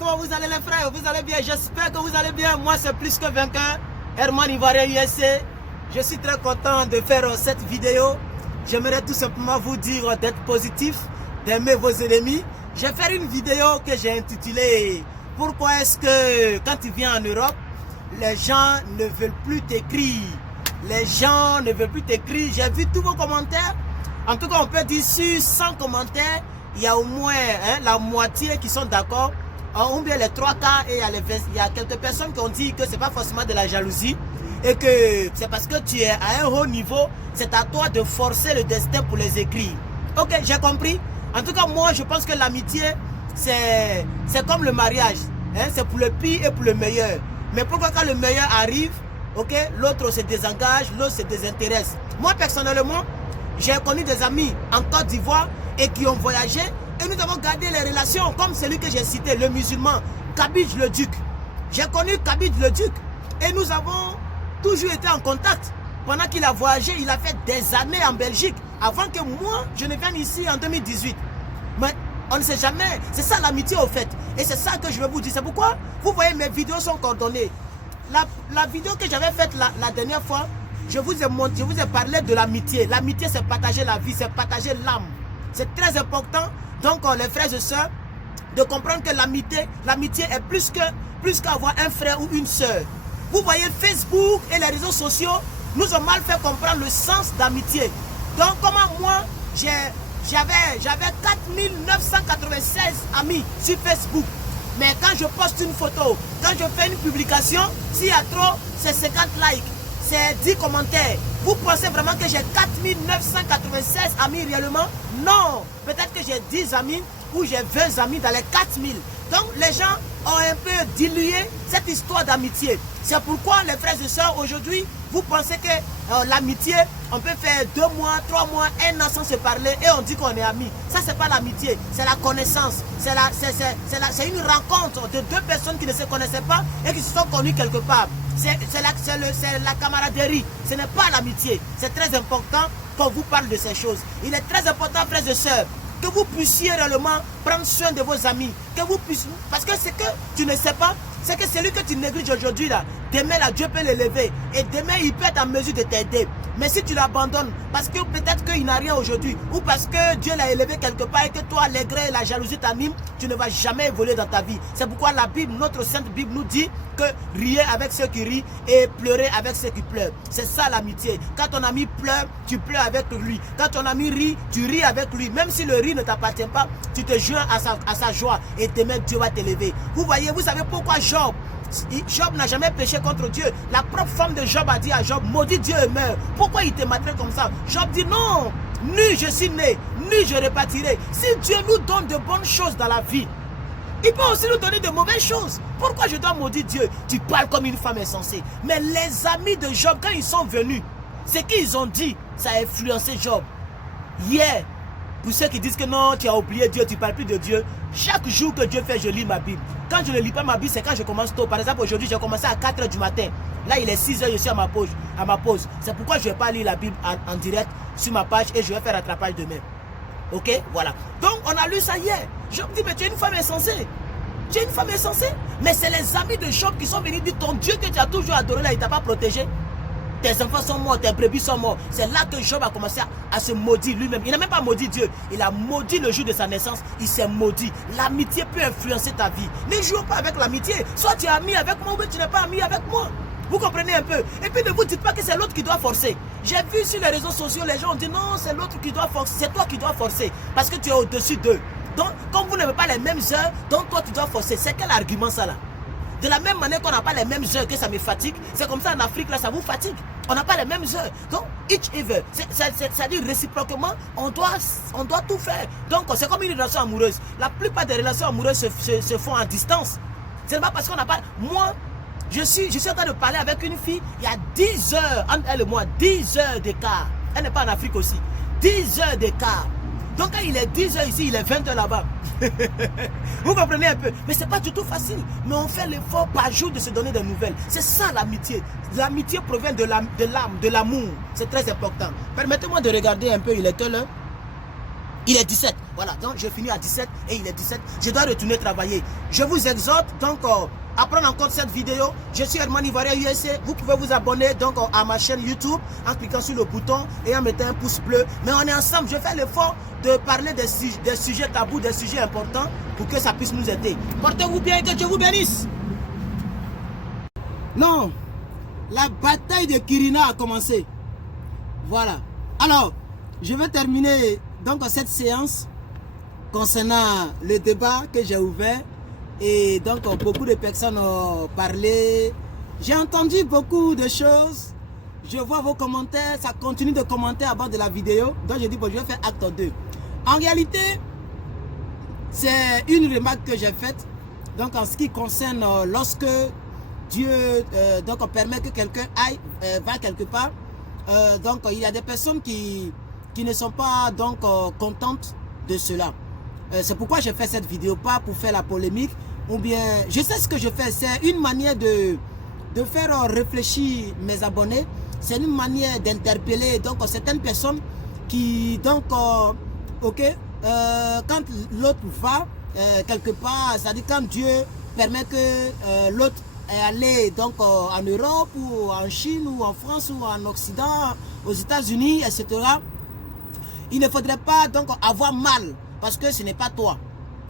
comment vous allez les frères? Vous allez bien? J'espère que vous allez bien. Moi, c'est plus que vainqueur. Herman Ivoirien USA. Je suis très content de faire cette vidéo. J'aimerais tout simplement vous dire d'être positif, d'aimer vos ennemis. Je vais faire une vidéo que j'ai intitulée « Pourquoi est-ce que quand tu viens en Europe, les gens ne veulent plus t'écrire? Les gens ne veulent plus t'écrire. » J'ai vu tous vos commentaires. En tout cas, on peut dire sur 100 commentaires, il y a au moins la moitié qui sont d'accord. Ou bien les 3 quarts, et il y a quelques personnes qui ont dit que ce n'est pas forcément de la jalousie. Et que c'est parce que tu es à un haut niveau, c'est à toi de forcer le destin pour les écrire. Ok, j'ai compris. En tout cas, moi, je pense que l'amitié, c'est comme le mariage. C'est pour le pire et pour le meilleur. Mais pourquoi quand le meilleur arrive, ok, l'autre se désengage, l'autre se désintéresse. Moi, personnellement, j'ai connu des amis en Côte d'Ivoire et qui ont voyagé. Et nous avons gardé les relations comme celui que j'ai cité, le musulman, Kabidj le Duc. J'ai connu Kabidj le Duc et nous avons toujours été en contact. Pendant qu'il a voyagé, il a fait des années en Belgique avant que moi, je ne vienne ici en 2018. Mais on ne sait jamais. C'est ça l'amitié au fait. Et c'est ça que je vais vous dire. C'est pourquoi vous voyez mes vidéos sont coordonnées. La vidéo que j'avais faite la dernière fois, je vous ai parlé de l'amitié. L'amitié, c'est partager la vie, c'est partager l'âme. C'est très important. Donc, les frères et sœurs, de comprendre que l'amitié est plus qu'avoir un frère ou une sœur. Vous voyez, Facebook et les réseaux sociaux nous ont mal fait comprendre le sens d'amitié. Donc, comment moi, j'avais 4996 amis sur Facebook. Mais quand je poste une photo, quand je fais une publication, s'il y a trop, c'est 50 likes, c'est 10 commentaires. Vous pensez vraiment que j'ai 4996 amis réellement? Non, peut-être que j'ai 10 amis ou j'ai 20 amis dans les 4000. Donc les gens ont un peu dilué cette histoire d'amitié. C'est pourquoi les frères et sœurs, aujourd'hui, vous pensez que l'amitié, on peut faire 2 mois, 3 mois, 1 an sans se parler et on dit qu'on est amis. Ça, c'est pas l'amitié, c'est la connaissance. C'est une rencontre de 2 personnes qui ne se connaissaient pas et qui se sont connues quelque part. C'est la camaraderie, ce n'est pas l'amitié. C'est très important qu'on vous parle de ces choses. Il est très important, frères et sœurs, que vous puissiez réellement prendre soin de vos amis. Que vous puissiez, parce que ce que tu ne sais pas, c'est que celui que tu négliges aujourd'hui, là, demain, là, Dieu peut l'élever. Et demain, il peut être en mesure de t'aider. Mais si tu l'abandonnes, parce que peut-être qu'il n'a rien aujourd'hui, ou parce que Dieu l'a élevé quelque part et que toi, les grès et la jalousie t'animent, tu ne vas jamais évoluer dans ta vie. C'est pourquoi la Bible, notre Sainte Bible nous dit que riez avec ceux qui rient et pleurez avec ceux qui pleurent. C'est ça l'amitié. Quand ton ami pleure, tu pleures avec lui. Quand ton ami rit, tu ris avec lui. Même si le rire ne t'appartient pas, tu te joins à sa joie et demain Dieu va t'élever. Vous voyez, vous savez pourquoi Job n'a jamais péché contre Dieu. La propre femme de Job a dit à Job, maudit Dieu et meurt. Pourquoi il te maltraite comme ça? Job dit non, ni je suis né, ni je repartirai. Si Dieu nous donne de bonnes choses dans la vie, il peut aussi nous donner de mauvaises choses. Pourquoi je dois maudire Dieu? Tu parles comme une femme insensée. Mais les amis de Job, quand ils sont venus, ce qu'ils ont dit, ça a influencé Job. Hier, pour ceux qui disent que non, tu as oublié Dieu, tu ne parles plus de Dieu. Chaque jour que Dieu fait, je lis ma Bible. Quand je ne lis pas ma Bible, c'est quand je commence tôt. Par exemple, aujourd'hui, j'ai commencé à 4 h du matin. Là, il est 6 h, je suis à ma pause. C'est pourquoi je ne vais pas lire la Bible en direct sur ma page et je vais faire rattrapage demain. Ok, voilà. Donc, on a lu ça hier. Job dit, mais tu es une femme insensée. Tu es une femme insensée. Mais c'est les amis de Job qui sont venus dire, ton Dieu que tu as toujours adoré là, il ne t'a pas protégé. Tes enfants sont morts, tes brebis sont morts. C'est là que Job a commencé à se maudire lui-même. Il n'a même pas maudit Dieu. Il a maudit le jour de sa naissance. Il s'est maudit. L'amitié peut influencer ta vie. Ne joue pas avec l'amitié. Soit tu es ami avec moi ou tu n'es pas ami avec moi. Vous comprenez un peu? Et puis ne vous dites pas que c'est l'autre qui doit forcer. J'ai vu sur les réseaux sociaux, les gens ont dit non, c'est l'autre qui doit forcer. C'est toi qui dois forcer. Parce que tu es au-dessus d'eux. Donc, comme vous n'avez pas les mêmes heures, donc toi tu dois forcer. C'est quel argument ça là? De la même manière qu'on n'a pas les mêmes heures que ça me fatigue, c'est comme ça en Afrique, là, ça vous fatigue. On n'a pas les mêmes heures. Donc, each other, c'est-à-dire réciproquement, on doit tout faire. Donc, c'est comme une relation amoureuse. La plupart des relations amoureuses se font à distance. C'est pas parce qu'on n'a pas... Moi, je suis en train de parler avec une fille, il y a 10 heures, entre elle et moi, 10 heures d'écart. Elle n'est pas en Afrique aussi. 10 heures d'écart. Donc quand il est 10 h ici, il est 20 h là-bas. Vous comprenez un peu? Mais ce n'est pas du tout facile. Mais on fait l'effort par jour de se donner des nouvelles. C'est ça l'amitié. L'amitié provient de l'âme, de l'amour. C'est très important. Permettez-moi de regarder un peu, il est quelle heure? Il est 17. Voilà, donc je finis à 17 et il est 17. Je dois retourner travailler. Je vous exhorte donc à prendre en compte cette vidéo. Je suis Herman Ivoirien USA. Vous pouvez vous abonner donc à ma chaîne YouTube en cliquant sur le bouton et en mettant un pouce bleu. Mais on est ensemble. Je fais l'effort de parler des sujets tabous, des sujets importants pour que ça puisse nous aider. Portez-vous bien et que Dieu vous bénisse. Non, la bataille de Kirina a commencé. Voilà. Alors, je vais terminer donc cette séance concernant le débat que j'ai ouvert. Et donc, beaucoup de personnes ont parlé. J'ai entendu beaucoup de choses. Je vois vos commentaires. Ça continue de commenter avant de la vidéo. Donc, je dis, bon, je vais faire acte 2. En réalité, c'est une remarque que j'ai faite. Donc, en ce qui concerne lorsque Dieu donc, permet que quelqu'un va quelque part. Donc, il y a des personnes qui ne sont pas donc contentes de cela. C'est pourquoi j'ai fait cette vidéo, pas pour faire la polémique. Ou bien, je sais ce que je fais, c'est une manière de faire réfléchir mes abonnés. C'est une manière d'interpeller donc certaines personnes qui donc, ok, quand l'autre va quelque part, c'est-à-dire quand Dieu permet que l'autre est allé donc en Europe ou en Chine ou en France ou en Occident, aux États-Unis, etc. Il ne faudrait pas donc avoir mal parce que ce n'est pas toi.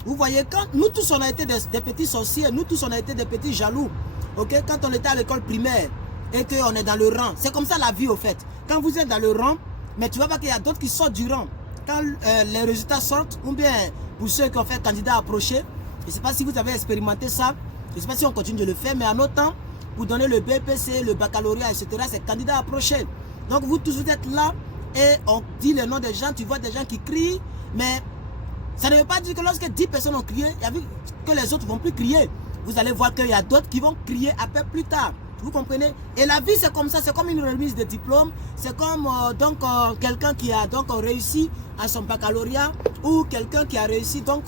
Vous voyez, quand nous tous on a été des petits sorciers, nous tous on a été des petits jaloux. Ok, quand on était à l'école primaire et qu'on est dans le rang, c'est comme ça la vie au fait. Quand vous êtes dans le rang, mais tu vois pas qu'il y a d'autres qui sortent du rang. Quand les résultats sortent, ou bien pour ceux qui ont fait candidat approché, je ne sais pas si vous avez expérimenté ça, je ne sais pas si on continue de le faire, mais en autre temps, pour donner le BPC, le baccalauréat, etc., c'est candidat approché. Donc vous tous vous êtes là et on dit le nom des gens, tu vois des gens qui crient, mais ça ne veut pas dire que lorsque 10 personnes ont crié, il y a vu que les autres ne vont plus crier. Vous allez voir qu'il y a d'autres qui vont crier un peu plus tard. Vous comprenez? Et la vie c'est comme ça, c'est comme une remise de diplôme. C'est comme quelqu'un qui a donc réussi à son baccalauréat ou quelqu'un qui a réussi donc,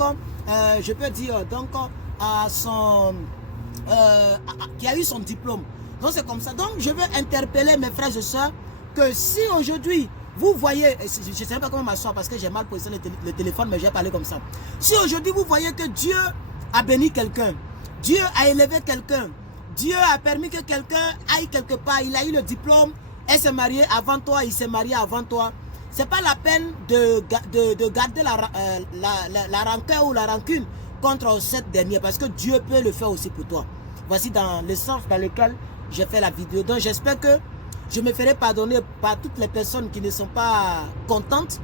je peux dire donc à son, qui a eu son diplôme. Donc c'est comme ça. Donc je veux interpeller mes frères et sœurs que si aujourd'hui vous voyez, je ne sais pas comment m'asseoir parce que j'ai mal positionné le téléphone, mais j'ai parlé comme ça. Si aujourd'hui vous voyez que Dieu a béni quelqu'un, Dieu a élevé quelqu'un, Dieu a permis que quelqu'un aille quelque part, il a eu le diplôme, elle s'est mariée avant toi, il s'est marié avant toi, ce n'est pas la peine de garder la rancœur ou la rancune contre cette dernière parce que Dieu peut le faire aussi pour toi. Voici dans le sens dans lequel j'ai fait la vidéo. Donc j'espère que je me ferai pardonner par toutes les personnes qui ne sont pas contentes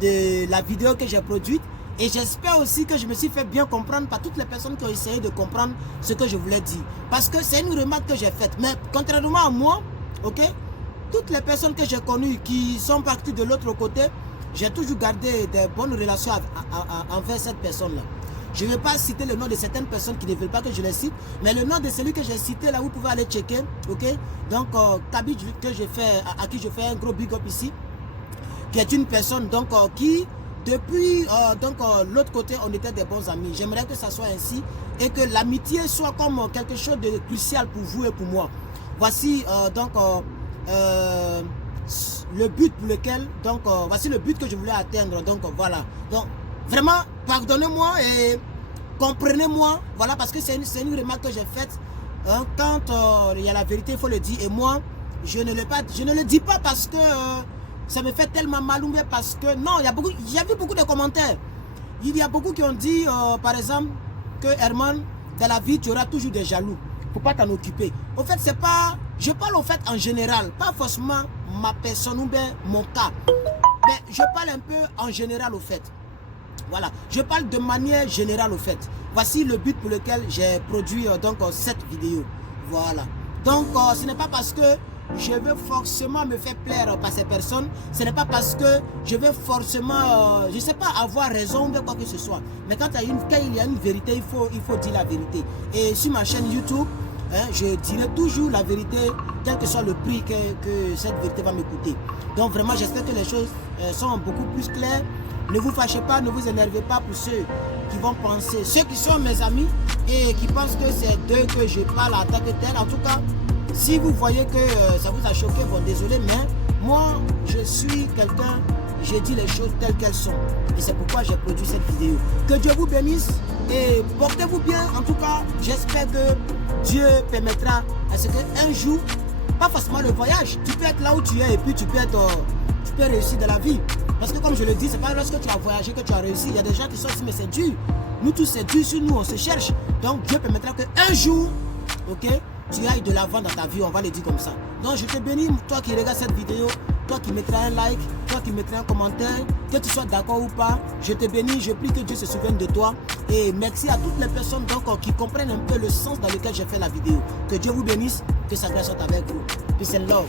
de la vidéo que j'ai produite. Et j'espère aussi que je me suis fait bien comprendre par toutes les personnes qui ont essayé de comprendre ce que je voulais dire. Parce que c'est une remarque que j'ai faite. Mais contrairement à moi, ok, toutes les personnes que j'ai connues qui sont parties de l'autre côté, j'ai toujours gardé des bonnes relations envers cette personne-là. Je ne vais pas citer le nom de certaines personnes qui ne veulent pas que je les cite, mais le nom de celui que j'ai cité, là, vous pouvez aller checker, ok? Donc, Kabi, à qui je fais un gros big up ici, qui est une personne, donc, qui, depuis, l'autre côté, on était des bons amis. J'aimerais que ça soit ainsi et que l'amitié soit comme quelque chose de crucial pour vous et pour moi. Voici, le but pour lequel, donc, voici le but que je voulais atteindre, donc, voilà. Donc, vraiment, pardonnez-moi et comprenez-moi, voilà, parce que c'est une remarque que j'ai faite. Hein, quand il y a la vérité, il faut le dire. Et moi, je ne le dis pas parce que ça me fait tellement mal ou bien parce que, non, j'ai vu beaucoup de commentaires. Il y a beaucoup qui ont dit, par exemple, que Herman, dans la vie, tu auras toujours des jaloux. Il ne faut pas t'en occuper. Au fait, c'est pas, je parle au fait en général, pas forcément ma personne ou bien mon cas. Mais je parle un peu en général au fait. Voilà, je parle de manière générale au fait. Voici le but pour lequel j'ai produit donc cette vidéo. Voilà. Donc ce n'est pas parce que je veux forcément me faire plaire par ces personnes. Ce n'est pas parce que je veux forcément, je ne sais pas, avoir raison ou quoi que ce soit. Mais quand il y a une vérité, il faut dire la vérité. Et sur ma chaîne YouTube, hein, je dirai toujours la vérité, quel que soit le prix que cette vérité va me coûter. Donc vraiment, j'espère que les choses sont beaucoup plus claires. Ne vous fâchez pas, ne vous énervez pas pour ceux qui vont penser, ceux qui sont mes amis et qui pensent que c'est d'eux que je parle en tant que tel. En tout cas, si vous voyez que ça vous a choqué, bon désolé, mais moi je suis quelqu'un, je dis les choses telles qu'elles sont. Et c'est pourquoi j'ai produit cette vidéo. Que Dieu vous bénisse et portez-vous bien. En tout cas, j'espère que Dieu permettra à ce qu'un jour, pas forcément le voyage, tu peux être là où tu es et puis tu peux réussir dans la vie. Parce que comme je le dis, c'est pas lorsque tu as voyagé que tu as réussi. Il y a des gens qui sont ici, mais c'est dur. Nous tous, c'est dur sur nous, on se cherche. Donc Dieu permettra qu'un jour, ok, tu ailles de l'avant dans ta vie, on va le dire comme ça. Donc je te bénis, toi qui regardes cette vidéo, toi qui mettras un like, toi qui mettras un commentaire, que tu sois d'accord ou pas, je te bénis, je prie que Dieu se souvienne de toi. Et merci à toutes les personnes donc, qui comprennent un peu le sens dans lequel j'ai fait la vidéo. Que Dieu vous bénisse, que sa grâce soit avec vous. Peace and love.